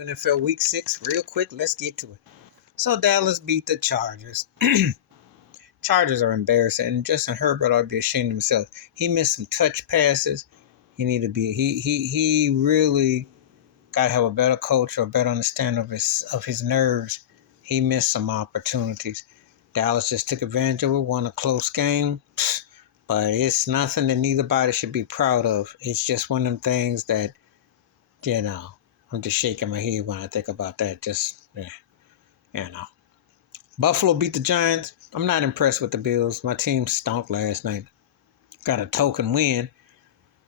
NFL Week 6 real quick. Let's get to it. So Dallas beat the Chargers. Chargers are embarrassing, and Justin Herbert ought to be ashamed of himself. He missed some touch passes. He need to be. He really got to have a better coach or a better understanding of his nerves. He missed some opportunities. Dallas just took advantage of it. Won a close game, but it's nothing that neither body should be proud of. It's just one of them things that you know. I'm just shaking my head when I think about that. Just yeah, you know. Buffalo beat the Giants. I'm not impressed with the Bills. My team stunk last night. Got a token win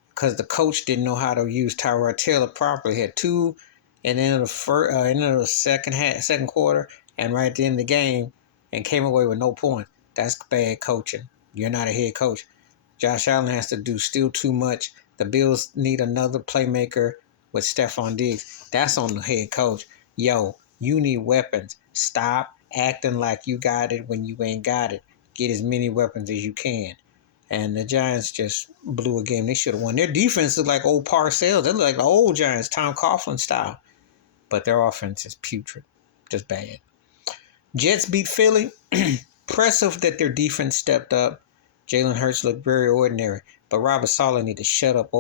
because the coach didn't know how to use Tyrod Taylor properly. He had two and then end of the second quarter, and right at the end of the game, and came away with no point. That's bad coaching. You're not a head coach. Josh Allen has to do still too much. The Bills need another playmaker with Stephon Diggs. That's on the head coach. Yo, you need weapons. Stop acting like you got it when you ain't got it. Get as many weapons as you can. And the Giants just blew a game they should have won. Their defense is like old Parcells. They look like the old Giants, Tom Coughlin style. But their offense is putrid. Just bad. Jets beat Philly. Impressive that their defense stepped up. Jalen Hurts looked very ordinary. But Robert Saleh need to shut up.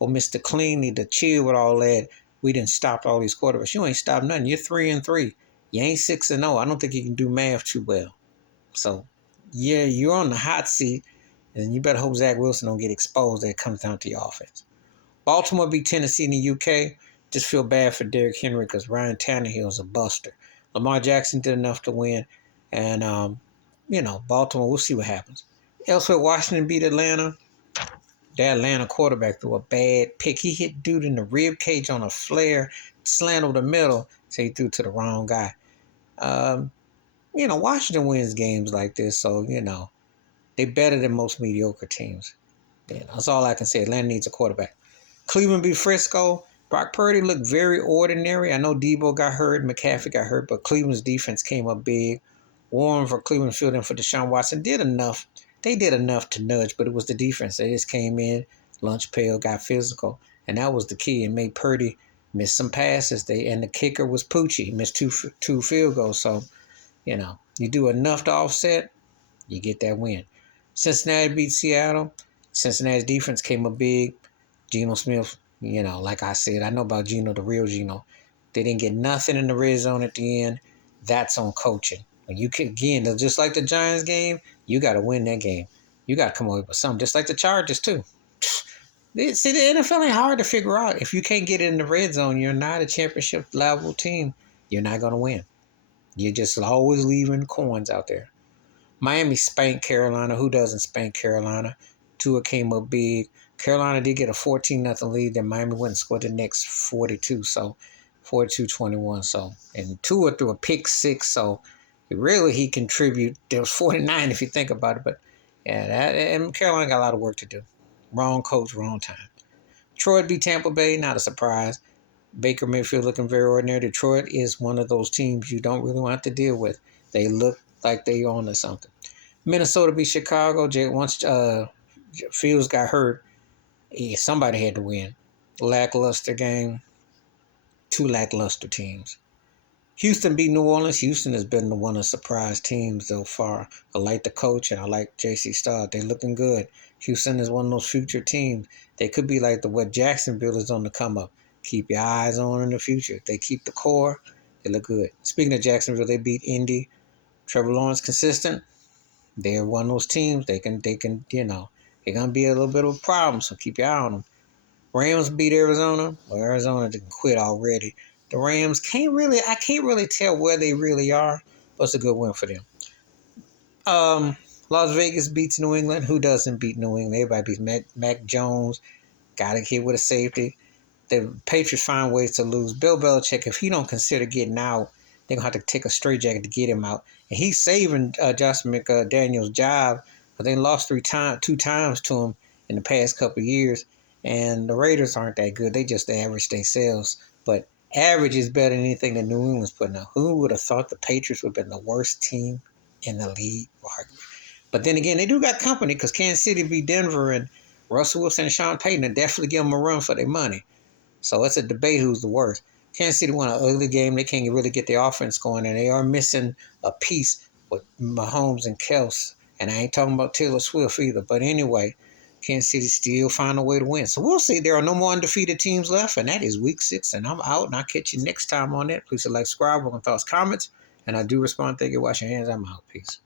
Mr. Clean need to chill with all that. We didn't stop all these quarterbacks. You ain't stopped nothing. You're 3-3. You ain't 6-0. I don't think you can do math too well. So, yeah, you're on the hot seat. And you better hope Zach Wilson don't get exposed. That comes down to your offense. Baltimore beat Tennessee in the UK. Just feel bad for Derrick Henry because Ryan Tannehill is a buster. Lamar Jackson did enough to win. And, Baltimore, we'll see what happens. Elsewhere, Washington beat Atlanta. That Atlanta quarterback threw a bad pick. He hit dude in the rib cage on a flare, slant over the middle, so he threw to the wrong guy. Washington wins games like this, so, they're better than most mediocre teams. That's all I can say. Atlanta needs a quarterback. Cleveland beat Frisco. Brock Purdy looked very ordinary. I know Debo got hurt, McCaffrey got hurt, but Cleveland's defense came up big. Warren for Cleveland filled in for Deshaun Watson. Did enough. They did enough to nudge, but it was the defense. They just came in, lunch pail, got physical. And that was the key. And made Purdy miss some passes. And the kicker was Poochie. He missed two field goals. So, you do enough to offset, you get that win. Cincinnati beat Seattle. Cincinnati's defense came up big. Geno Smith, like I said, I know about Geno, the real Geno. They didn't get nothing in the red zone at the end. That's on coaching. When you can, again, just like the Giants game, you got to win that game. You got to come away with something, just like the Chargers, too. See, the NFL ain't hard to figure out. If you can't get it in the red zone, you're not a championship level team. You're not going to win. You're just always leaving coins out there. Miami spanked Carolina. Who doesn't spank Carolina? Tua came up big. Carolina did get a 14-0 lead. Then Miami went and scored the next 42. So 42-21. So and Tua threw a pick six. So really he contributed. There was 49 if you think about it. But yeah, and Carolina got a lot of work to do. Wrong coach, wrong time. Detroit beat Tampa Bay. Not a surprise. Baker Mayfield looking very ordinary. Detroit is one of those teams you don't really want to deal with. They look like they own or something. Minnesota beat Chicago. Once Fields got hurt, somebody had to win. Lackluster game. Two lackluster teams. Houston beat New Orleans. Houston has been one of the surprise teams so far. I like the coach and I like J.C. Star. They're looking good. Houston is one of those future teams. They could be like what Jacksonville is on the come up. Keep your eyes on in the future. If they keep the core, they look good. Speaking of Jacksonville, they beat Indy. Trevor Lawrence consistent. They're one of those teams. They're gonna be a little bit of a problem. So keep your eye on them. Rams beat Arizona. Well, Arizona didn't quit already. The Rams I can't really tell where they really are, but it's a good win for them. Las Vegas beats New England. Who doesn't beat New England? Everybody beats Mac Jones. Got to hit with a safety. The Patriots find ways to lose. Bill Belichick, if he don't consider getting out, they're going to have to take a straitjacket to get him out. And he's saving Josh McDaniel's job, but they lost two times to him in the past couple of years. And the Raiders aren't that good. They just average themselves. But average is better than anything that New England's putting out. Who would have thought the Patriots would have been the worst team in the league? But then again, they do got company because Kansas City beat Denver, and Russell Wilson and Sean Payton are definitely give them a run for their money. So it's a debate who's the worst. Kansas City won an ugly game. They can't really get their offense going, and they are missing a piece with Mahomes and Kels. And I ain't talking about Taylor Swift either. But anyway, Kansas City still find a way to win. So we'll see. There are no more undefeated teams left, and that is week 6. And I'm out, and I'll catch you next time on that. Please like, subscribe, on thoughts, comments, and I do respond. Thank you. Wash your hands. I'm out. Peace.